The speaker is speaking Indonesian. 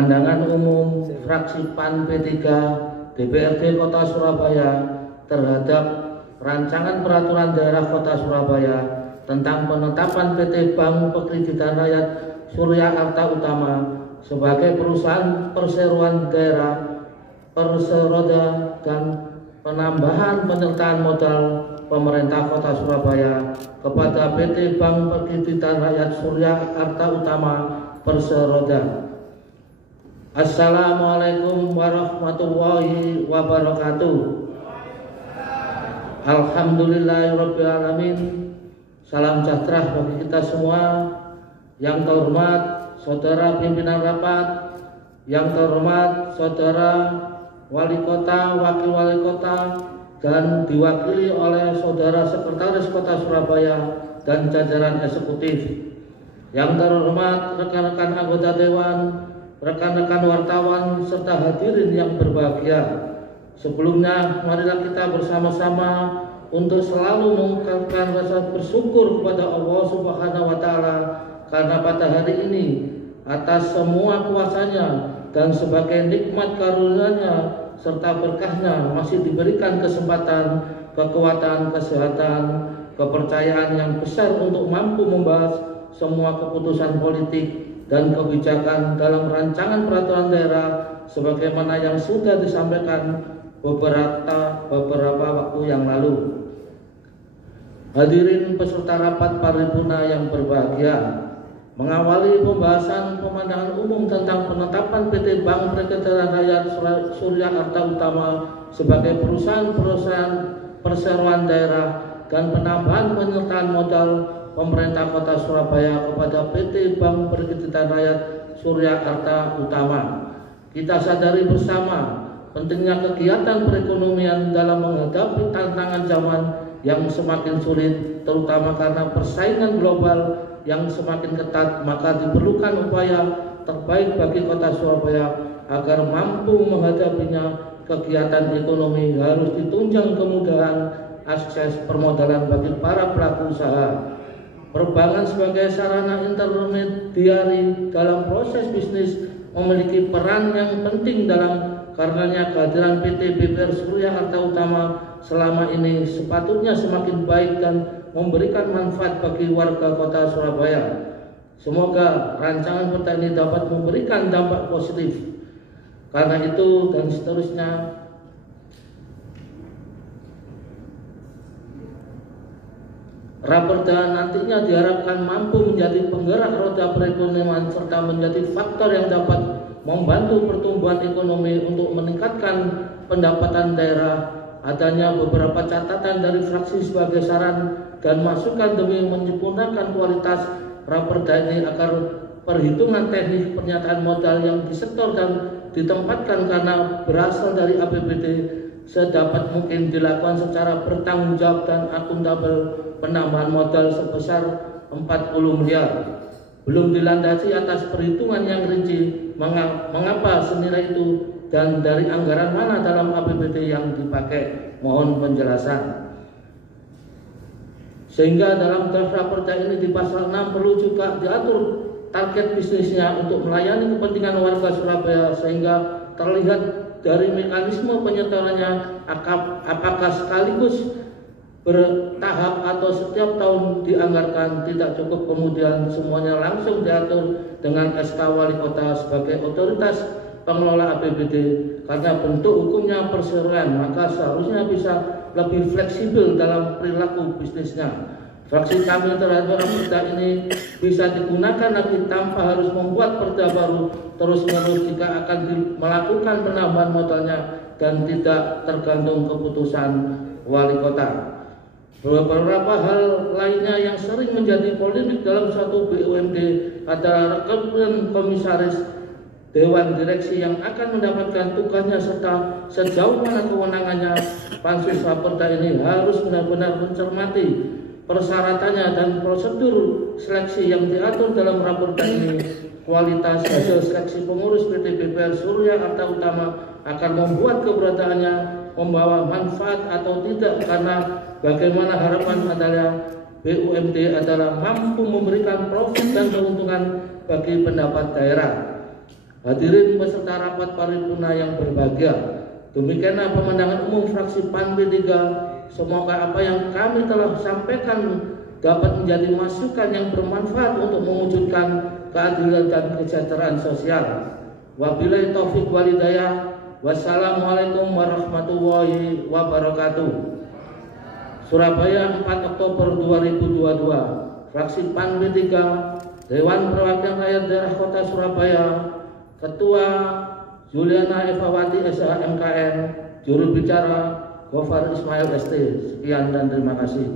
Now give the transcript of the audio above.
pandangan umum fraksi PAN P3 DPRD Kota Surabaya terhadap rancangan peraturan daerah Kota Surabaya tentang penetapan PT Bank Pekreditan Rakyat Surya Arta Utama sebagai perusahaan perseroan daerah Perseroda dan penambahan penyertaan modal pemerintah Kota Surabaya kepada PT Bank Pekreditan Rakyat Surya Arta Utama Perseroda. Assalamualaikum warahmatullahi wabarakatuh. Alhamdulillahirabbil alamin. Salam sejahtera bagi kita semua. Yang terhormat Saudara pimpinan rapat, yang terhormat Saudara Wali Kota, Wakil Wali Kota, dan diwakili oleh Saudara Sekretaris Kota Surabaya dan jajaran eksekutif. Yang terhormat rekan-rekan anggota Dewan, rekan-rekan wartawan, serta hadirin yang berbahagia. Sebelumnya, marilah kita bersama-sama untuk selalu mengungkapkan rasa bersyukur kepada Allah Subhanahu wa Ta'ala, karena pada hari ini atas semua kuasanya dan sebagai nikmat karunia-Nya serta berkahnya masih diberikan kesempatan, kekuatan, kesehatan, kepercayaan yang besar untuk mampu membahas semua keputusan politik dan kebijakan dalam rancangan peraturan daerah sebagaimana yang sudah disampaikan beberapa waktu yang lalu. Hadirin peserta rapat paripurna yang berbahagia, mengawali pembahasan pemandangan umum tentang penetapan PT Bank Pekreditan Rakyat Surya Arta Utama sebagai perusahaan perseroan daerah dan penambahan penyertaan modal pemerintah Kota Surabaya kepada PT Bank Pekreditan Rakyat Surya Arta Utama. Kita sadari bersama pentingnya kegiatan perekonomian dalam menghadapi tantangan zaman yang semakin sulit, terutama karena persaingan global yang semakin ketat. Maka diperlukan upaya terbaik bagi Kota Surabaya agar mampu menghadapinya. Kegiatan ekonomi harus ditunjang kemudahan akses permodalan bagi para pelaku usaha. Perbankan sebagai sarana intermediari dalam proses bisnis memiliki peran yang penting. Dalam karenanya kehadiran PT BPR Surya Arta Utama selama ini sepatutnya semakin baik dan memberikan manfaat bagi warga Kota Surabaya. Semoga rancangan perda ini dapat memberikan dampak positif. Karena itu dan seterusnya, Raperda nantinya diharapkan mampu menjadi penggerak roda perekonomian serta menjadi faktor yang dapat membantu pertumbuhan ekonomi untuk meningkatkan pendapatan daerah. Adanya beberapa catatan dari fraksi sebagai saran dan masukan demi menyempurnakan kualitas Raperda ini agar perhitungan teknis pernyataan modal yang disetor dan ditempatkan karena berasal dari APBD sedapat mungkin dilakukan secara bertanggung jawab dan akuntabel. Penambahan modal sebesar 40 miliar belum dilandasi atas perhitungan yang rinci mengapa senilai itu dan dari anggaran mana dalam APBD yang dipakai. Mohon penjelasan. Sehingga dalam draft Raperda ini di pasal 6 perlu juga diatur target bisnisnya untuk melayani kepentingan warga Surabaya, sehingga terlihat dari mekanisme penyetorannya apakah sekaligus bertahap atau setiap tahun dianggarkan. Tidak cukup kemudian semuanya langsung diatur dengan SK Wali Kota sebagai otoritas pengelola APBD. Karena bentuk hukumnya perseroan, maka seharusnya bisa lebih fleksibel dalam perilaku bisnisnya. Fraksi kami terhadap perda ini bisa digunakan lagi tanpa harus membuat perda baru terus-menerus jika akan melakukan penambahan modalnya dan tidak tergantung keputusan Wali Kota. Beberapa hal lainnya yang sering menjadi polemik dalam suatu BUMD adalah rekrutmen komisaris Dewan Direksi yang akan mendapatkan tugasnya serta sejauh mana kewenangannya. Pansus Raperda ini harus benar-benar mencermati persyaratannya dan prosedur seleksi yang diatur dalam Raperda ini. Kualitas hasil seleksi pengurus PT BPR Surya Arta Utama akan membuat keberadaannya membawa manfaat atau tidak, karena bagaimana harapan adalah BUMD adalah mampu memberikan profit dan keuntungan bagi pendapat daerah. Hadirin beserta rapat paripurna yang berbahagia, demikianlah pemandangan umum fraksi PAN B3. Semoga apa yang kami telah sampaikan dapat menjadi masukan yang bermanfaat untuk mewujudkan keadilan dan kesejahteraan sosial. Wabillahi taufik wal hidayah. Wassalamualaikum warahmatullahi wabarakatuh. Surabaya, 4 Oktober 2022. Fraksi PAN B3, Dewan Perwakilan Rakyat Daerah Kota Surabaya, Ketua Juliana Evawati SH MKN, Juru bicara Gofar Ismail ST. Sekian dan terima kasih.